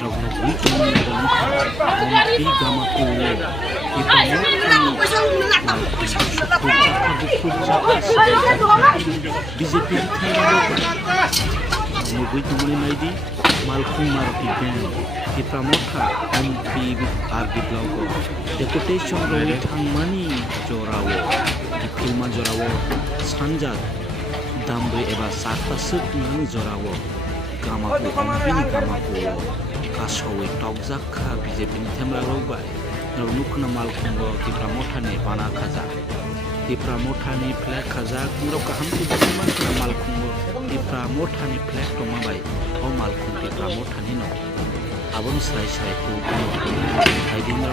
rok bui chumni dong pi gama ko BJP bui chumni naidi malkhung maruti ben di pramotha MP RD block deputation role thangmani jorawo di filma jorawo sanjat dambre eba sarta suk nang jorawo gamako bini gamako kasawi tokjakha BJP ni themra rogbai nukna malkhungo di pramotha ni bana khaja di pramotha ni flag khaja kuro kaham ki basiman kana malkhungo di pramotha ni flag tomabai o malkhung di pramotha ni no abon sai sai ko haidinga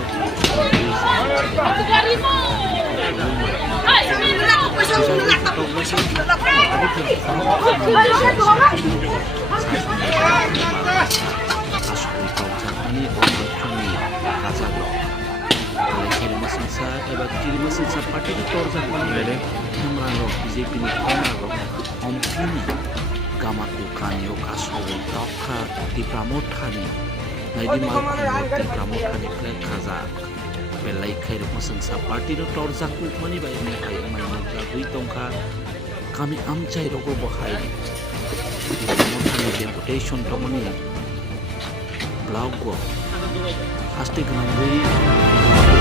parti di torjak mani kemrano BJP ni kemrano ompini gamaku kanyo kasawo tokha di pramotha ni naidi malkhungo di pramotha ni flag khaja belai khair masangsa parti ro torjak mani bai ni kai mai mokla bui tongkha kami amchai rogo bahai di pramotha ni deputation tomani blog go hasti ganang bui